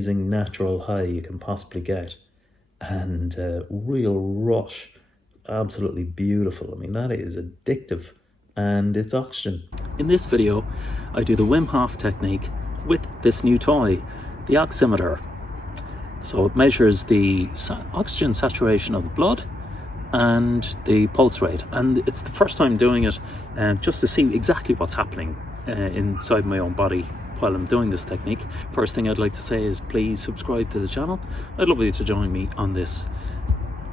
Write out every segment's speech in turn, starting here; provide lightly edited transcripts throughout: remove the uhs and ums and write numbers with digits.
amazing natural high you can possibly get, and real rush. Absolutely beautiful. I mean, that is addictive, and it's oxygen. In this video, I do the Wim Hof technique with this new toy, the OXIMETER. So it measures the oxygen saturation of the blood and the pulse rate, and it's the first time doing it, just to see exactly what's happening inside my own body while I'm doing this technique. First thing I'd like to say is please subscribe to the channel. I'd love you to join me on this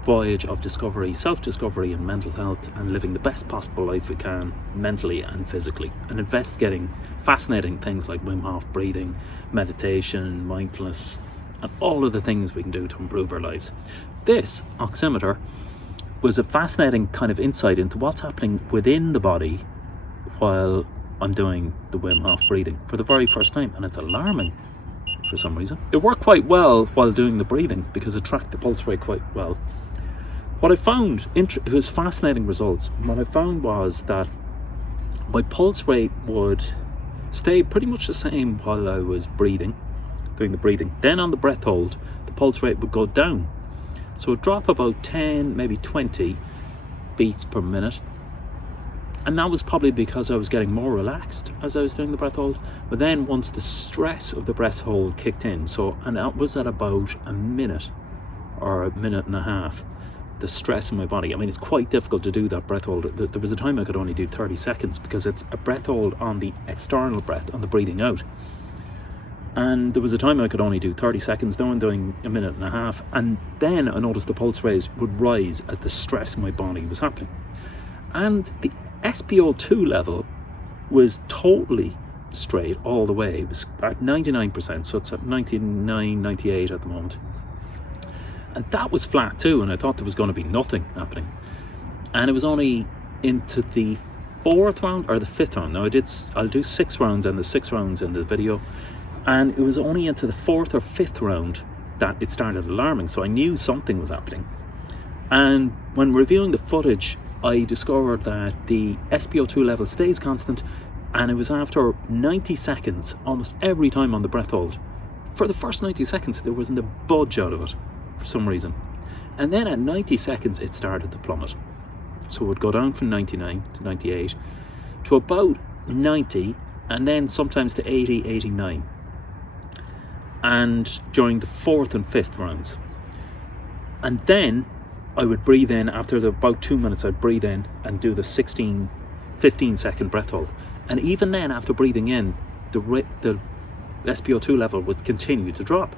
voyage of discovery, self-discovery and mental health, and living the best possible life we can mentally and physically, and investigating fascinating things like Wim Hof breathing, meditation, mindfulness, and all of the things we can do to improve our lives. This OXIMETER was a fascinating kind of insight into what's happening within the body while I'm doing the Wim Hof breathing for the very first time, and it's alarming for some reason. It worked quite well while doing the breathing because it tracked the pulse rate quite well. What I found, it was fascinating results. What I found was that my pulse rate would stay pretty much the same while I was breathing, doing the breathing. Then on the breath hold, the pulse rate would go down. So it would drop about 10, maybe 20 beats per minute. And that was probably because I was getting more relaxed as I was doing the breath hold. But then once the stress of the breath hold kicked in, and that was at about a minute or a minute and a half, the stress in my body. I mean, it's quite difficult to do that breath hold. There was a time I could only do 30 seconds because it's a breath hold on the external breath, on the breathing out. And there was a time I could only do 30 seconds. Now I'm doing a minute and a half. And then I noticed the pulse rate would rise as the stress in my body was happening. And the SpO2 level was totally straight all the way. It was at 99%, so it's at 99, 98 at the moment. And that was flat too, and I thought there was going to be nothing happening. And it was only into the fourth round or the fifth round. Now I'll do 6 rounds, and there's 6 rounds in the video. And it was only into the 4th or 5th round that it started alarming, so I knew something was happening. And when reviewing the footage, I discovered that the SpO2 level stays constant, and it was after 90 seconds, almost every time on the breath hold. For the first 90 seconds, there wasn't a budge out of it for some reason. And then at 90 seconds, it started to plummet. So it would go down from 99 to 98 to about 90, and then sometimes to 80, 89. And during the 4th and 5th rounds. And then I would breathe in, after about 2 minutes, I'd breathe in and do the 15 second breath hold. And even then, after breathing in, the SpO2 level would continue to drop,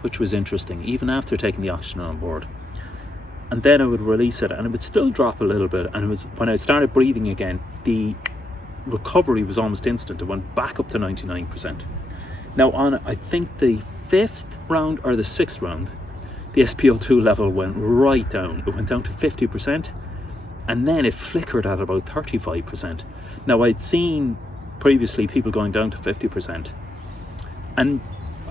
which was interesting, even after taking the oxygen on board. And then I would release it, and it would still drop a little bit. And it was when I started breathing again, the recovery was almost instant. It went back up to 99%. Now on, I think the 5th round or the 6th round, the SpO2 level went right down. It went down to 50%, and then it flickered at about 35%. Now I'd seen previously people going down to 50%, and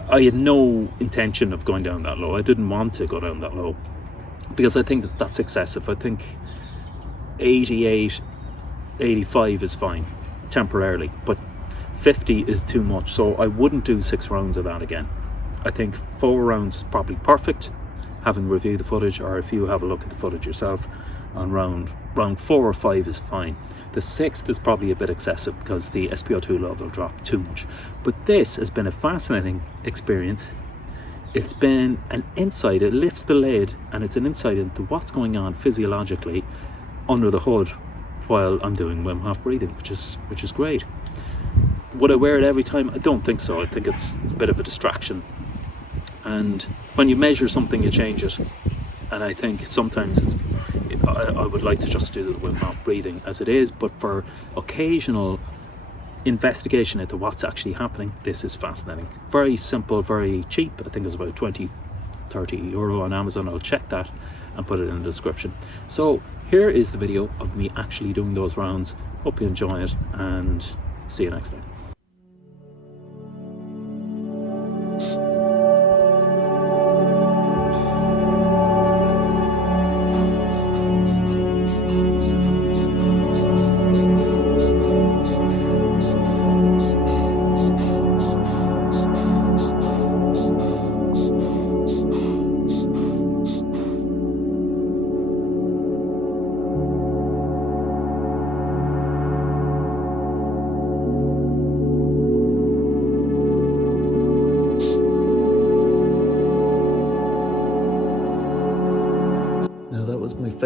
I had no intention of going down that low. I didn't want to go down that low because I think that's excessive. I think 88, 85 is fine temporarily, but 50 is too much, so I wouldn't do 6 rounds of that again. I think 4 rounds is probably perfect, having reviewed the footage, or if you have a look at the footage yourself, on round 4 or 5 is fine. The 6th is probably a bit excessive because the SpO2 level dropped too much. But this has been a fascinating experience. It's been an insight. It lifts the lid, and it's an insight into what's going on physiologically under the hood while I'm doing Wim Hof breathing, which is great. Would I wear it every time? I don't think so. I think it's a bit of a distraction. And when you measure something, you change it. And I think sometimes I would like to just do the Wim Hof breathing as it is, but for occasional investigation into what's actually happening, this is fascinating. Very simple, very cheap. I think it's about 20, 30 euro on Amazon. I'll check that and put it in the description. So here is the video of me actually doing those rounds. Hope you enjoy it, and see you next time.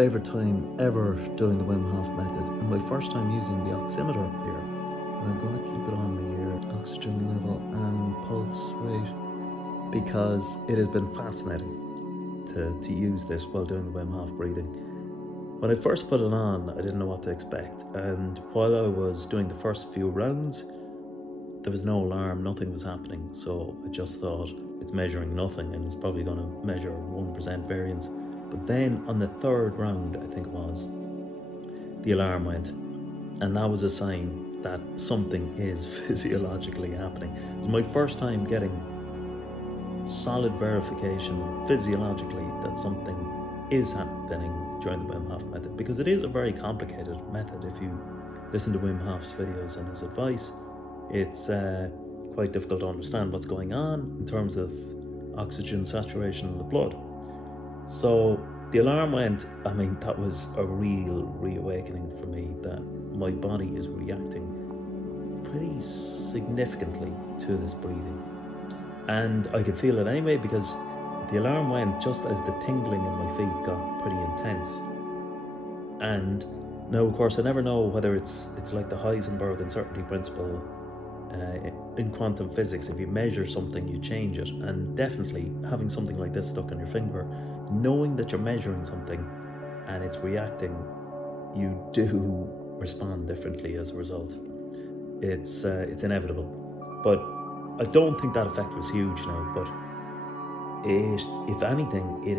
favourite time ever doing the Wim Hof method, and my first time using the oximeter here. And I'm going to keep it on me here, oxygen level and pulse rate, because it has been fascinating to use this while doing the Wim Hof breathing. When I first put it on, I didn't know what to expect, and while I was doing the first few rounds, there was no alarm, nothing was happening, so I just thought it's measuring nothing and it's probably going to measure 1% variance. But then on the third round, I think it was, the alarm went, and that was a sign that something is physiologically happening. It was my first time getting solid verification physiologically that something is happening during the Wim Hof method, because it is a very complicated method. If you listen to Wim Hof's videos and his advice, it's quite difficult to understand what's going on in terms of oxygen saturation in the blood. So the alarm went. I mean, that was a real reawakening for me that my body is reacting pretty significantly to this breathing. And I could feel it anyway, because the alarm went just as the tingling in my feet got pretty intense. And now, of course, I never know whether it's like the Heisenberg uncertainty principle in quantum physics. If you measure something, you change it. And definitely having something like this stuck on your finger, knowing that you're measuring something and it's reacting, you do respond differently as a result. It's inevitable. But I don't think that effect was huge now, but if anything, it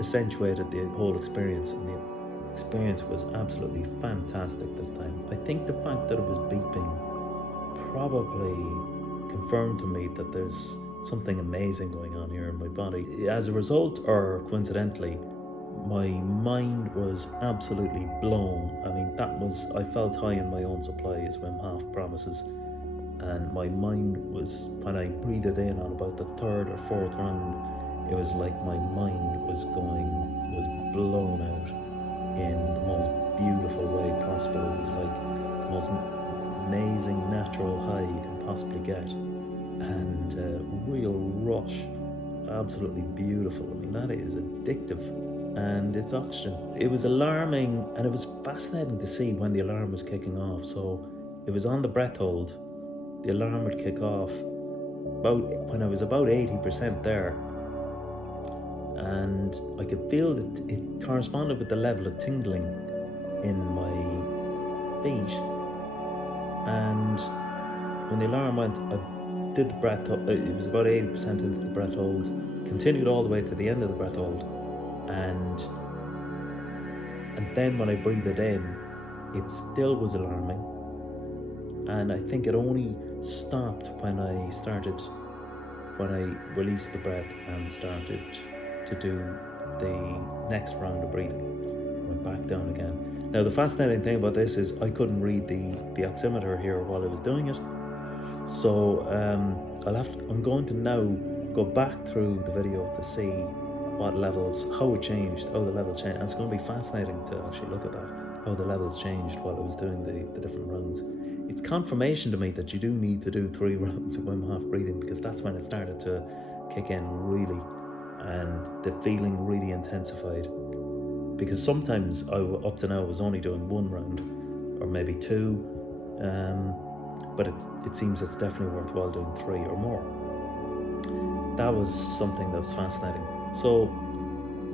accentuated the whole experience, and the experience was absolutely fantastic this time. I think the fact that it was beeping probably confirmed to me that there's something amazing going on here in my body. As a result, or coincidentally, my mind was absolutely blown. I mean, I felt high in my own supply, as Wim Hof promises. And my mind was, when I breathed in on about the third or fourth round, it was like my mind was blown out in the most beautiful way possible. It was like the most amazing natural high you can possibly get, and real rush, absolutely beautiful. I mean, that is addictive, and it's oxygen. It was alarming, and it was fascinating to see when the alarm was kicking off. So it was on the breath hold. The alarm would kick off when I was about 80% there, and I could feel that it corresponded with the level of tingling in my feet. And when the alarm went, I did the breath hold. It was about 80% into the breath hold, continued all the way to the end of the breath hold, and then when I breathed in, it still was alarming. And I think it only stopped when I released the breath and started to do the next round of breathing. Went back down again. Now, the fascinating thing about this is I couldn't read the oximeter here while I was doing it. So I'm going to now go back through the video to see what levels, how it changed, how the level changed. And it's going to be fascinating to actually look at that, how the levels changed while I was doing the different rounds. It's confirmation to me that you do need to do 3 rounds of Wim Hof breathing, because that's when it started to kick in really, and the feeling really intensified. Because sometimes up to now I was only doing 1 round, or maybe 2, but it seems it's definitely worthwhile doing 3 or more. That was something that was fascinating. So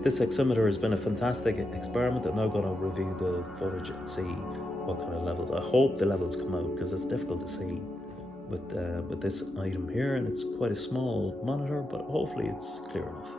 this oximeter has been a fantastic experiment. I'm now going to review the footage and see what kind of levels. I hope the levels come out, because it's difficult to see with this item here, and it's quite a small monitor, but hopefully it's clear enough.